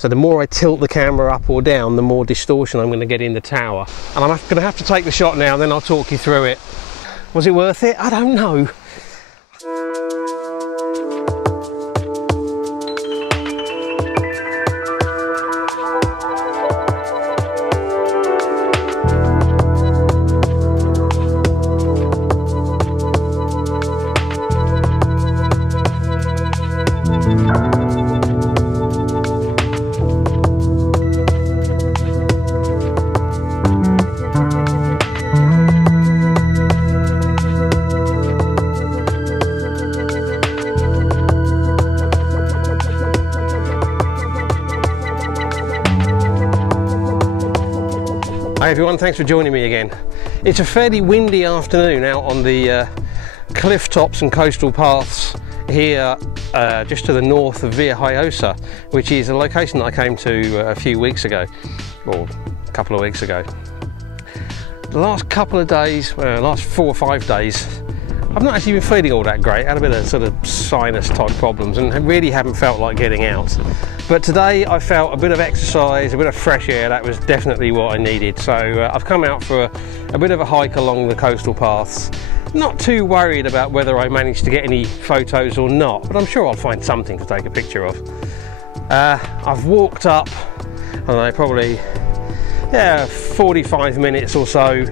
So the more I tilt the camera up or down, the more distortion I'm going to get in the tower. And I'm going to have to take the shot now, then I'll talk you through it. Was it worth it? I don't know. Hi everyone, thanks for joining me again. It's a fairly windy afternoon out on the cliff tops and coastal paths here just to the north of Villajoyosa, which is a location that I came to a few weeks ago, or a couple of weeks ago. The last couple of days, last 4 or 5 days, I've not actually been feeling all that great. I had a bit of sort of sinus type problems and really haven't felt like getting out. But today I felt a bit of exercise, a bit of fresh air. That was definitely what I needed. So I've come out for a bit of a hike along the coastal paths. Not too worried about whether I managed to get any photos or not, but I'm sure I'll find something to take a picture of. I've walked up, I don't know, probably 45 minutes or so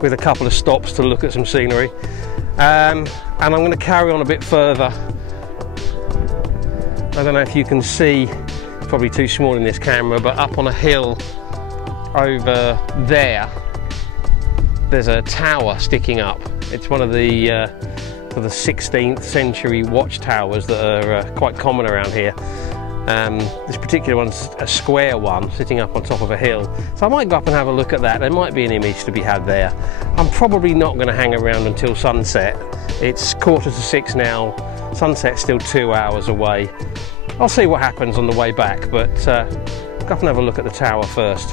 with a couple of stops to look at some scenery. And I'm going to carry on a bit further. I don't know if you can see, it's probably too small in this camera, but up on a hill over there, there's a tower sticking up. It's one of the 16th century watchtowers that are quite common around here. This particular one's a square one sitting up on top of a hill, so I might go up and have a look at that. There might be an image to be had there. I'm probably not going to hang around until sunset. It's 5:45 now, sunset's still 2 hours away. I'll see what happens on the way back, but go up and have a look at the tower first.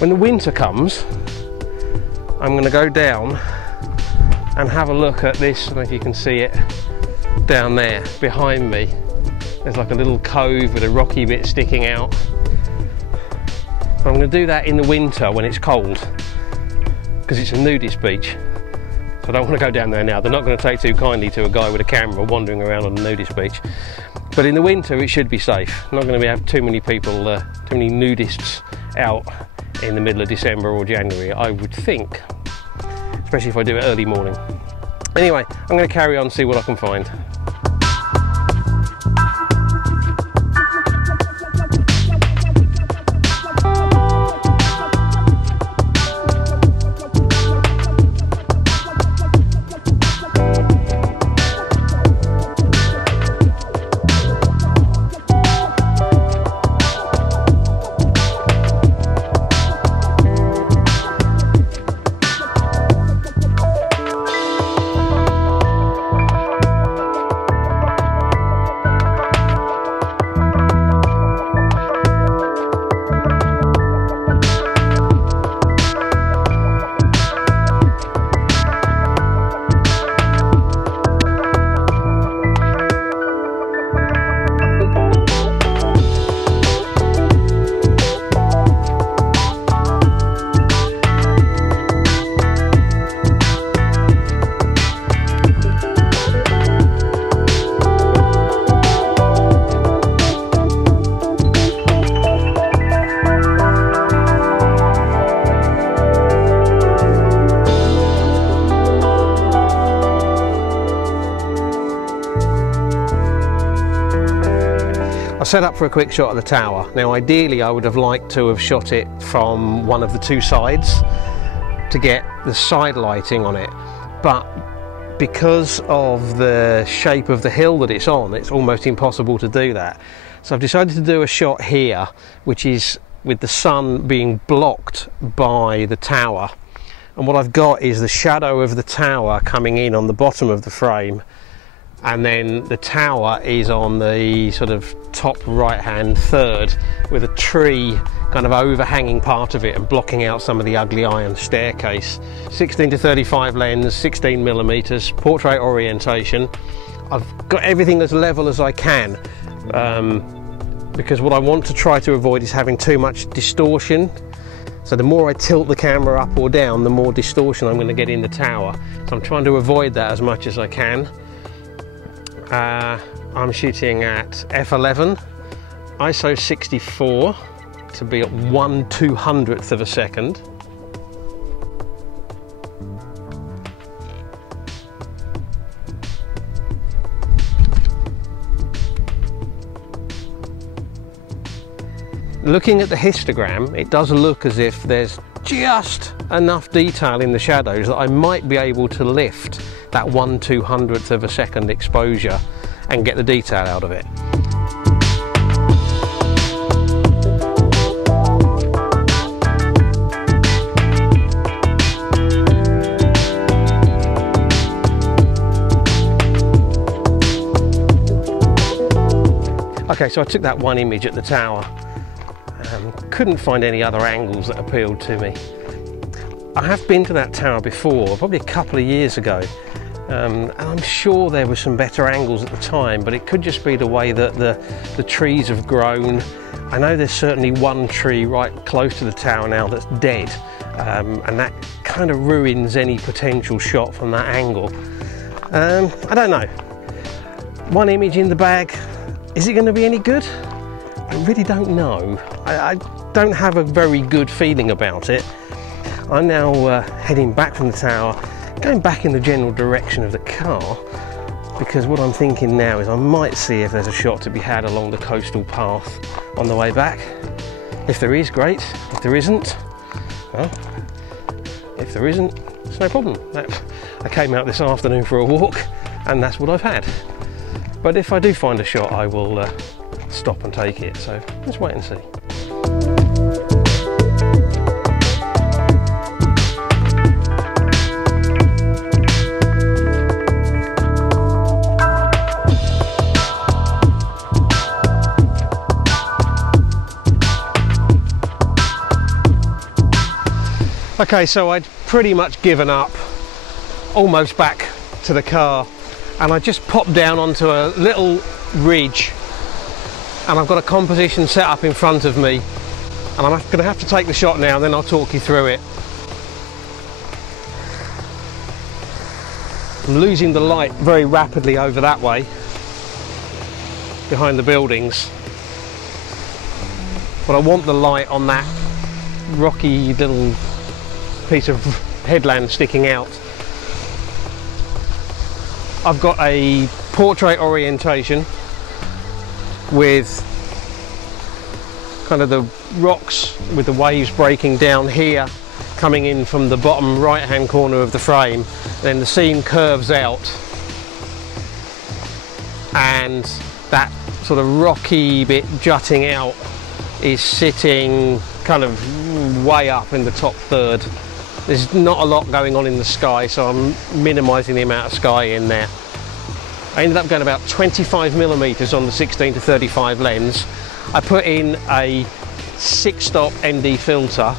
When the winter comes, I'm going to go down and have a look at this. I don't know if you can see it down there behind me. There's like a little cove with a rocky bit sticking out. I'm going to do that in the winter when it's cold, because it's a nudist beach. So I don't want to go down there now. They're not going to take too kindly to a guy with a camera wandering around on a nudist beach. But in the winter it should be safe. Not going to have too many people, too many nudists out in the middle of December or January, I would think. Especially if I do it early morning. Anyway, I'm going to carry on and see what I can find. I set up for a quick shot of the tower. Now ideally I would have liked to have shot it from one of the two sides to get the side lighting on it, but because of the shape of the hill that it's on, it's almost impossible to do that. So I've decided to do a shot here, which is with the sun being blocked by the tower, and what I've got is the shadow of the tower coming in on the bottom of the frame, and then the tower is on the sort of top right hand third with a tree kind of overhanging part of it and blocking out some of the ugly iron staircase. 16-35 lens, 16mm, portrait orientation. I've got everything as level as I can. because what I want to try to avoid is having too much distortion. So the more I tilt the camera up or down, the more distortion I'm going to get in the tower. So I'm trying to avoid that as much as I can. I'm shooting at f11, ISO 64 to be at 1/200th of a second. Looking at the histogram, it does look as if there's just enough detail in the shadows that I might be able to lift that 1/200th of a second exposure and get the detail out of it. Okay, so I took that one image at the tower. Couldn't find any other angles that appealed to me. I have been to that tower before, probably a couple of years ago, and I'm sure there were some better angles at the time, but it could just be the way that the trees have grown. I know there's certainly one tree right close to the tower now that's dead, and that kind of ruins any potential shot from that angle. I don't know. One image in the bag, is it going to be any good? I really don't know. I don't have a very good feeling about it. I'm now heading back from the tower, going back in the general direction of the car, because what I'm thinking now is I might see if there's a shot to be had along the coastal path on the way back. If there is, great. If there isn't, well, if there isn't, it's no problem. I came out this afternoon for a walk, and that's what I've had. But if I do find a shot, I will stop and take it, so let's wait and see. Okay, so I'd pretty much given up, almost back to the car, and I just popped down onto a little ridge, and I've got a composition set up in front of me, and I'm going to have to take the shot now, and then I'll talk you through it. I'm losing the light very rapidly over that way, behind the buildings, but I want the light on that rocky little piece of headland sticking out. I've got a portrait orientation with kind of the rocks with the waves breaking down here, coming in from the bottom right hand corner of the frame. Then the scene curves out, and that sort of rocky bit jutting out is sitting kind of way up in the top third. There's not a lot going on in the sky, so I'm minimising the amount of sky in there. I ended up going about 25mm on the 16-35 lens. I put in a 6-stop ND filter.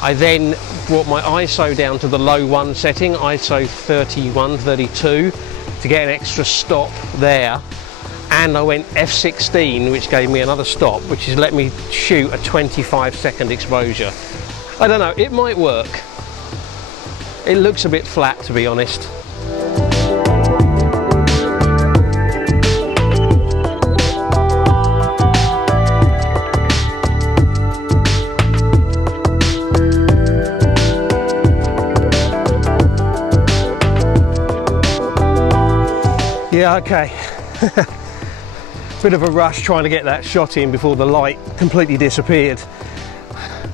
I then brought my ISO down to the low 1 setting, ISO 31, 32, to get an extra stop there. And I went f16, which gave me another stop, which has let me shoot a 25-second exposure. I don't know, it might work. It looks a bit flat, to be honest. Yeah, okay. Bit of a rush trying to get that shot in before the light completely disappeared.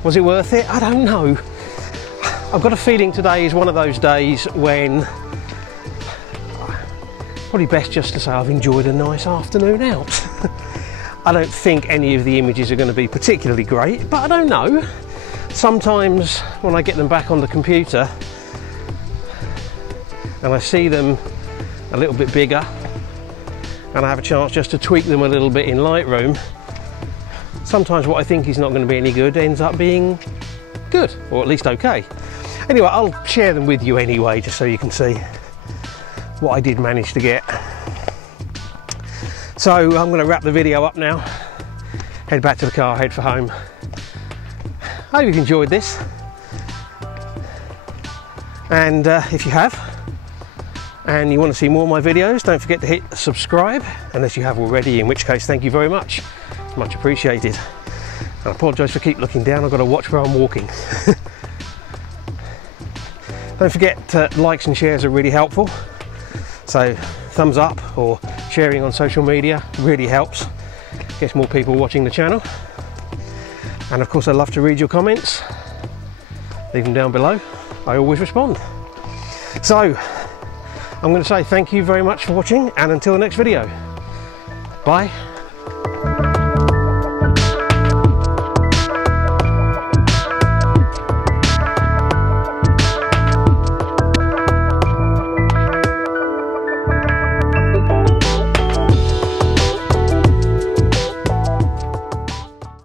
Was it worth it? I don't know. I've got a feeling today is one of those days when probably best just to say I've enjoyed a nice afternoon out. I don't think any of the images are going to be particularly great, but I don't know. Sometimes when I get them back on the computer and I see them a little bit bigger and I have a chance just to tweak them a little bit in Lightroom, sometimes what I think is not going to be any good ends up being good, or at least okay. Anyway, I'll share them with you anyway, just so you can see what I did manage to get. So I'm going to wrap the video up now, head back to the car, head for home. Hope you've enjoyed this, and if you have and you want to see more of my videos, don't forget to hit subscribe unless you have already, in which case thank you very much, much appreciated. I apologise for keep looking down, I've got to watch where I'm walking. Don't forget, likes and shares are really helpful, so thumbs up or sharing on social media really helps, gets more people watching the channel. And of course I love to read your comments, leave them down below, I always respond. So I'm going to say thank you very much for watching, and until the next video, bye.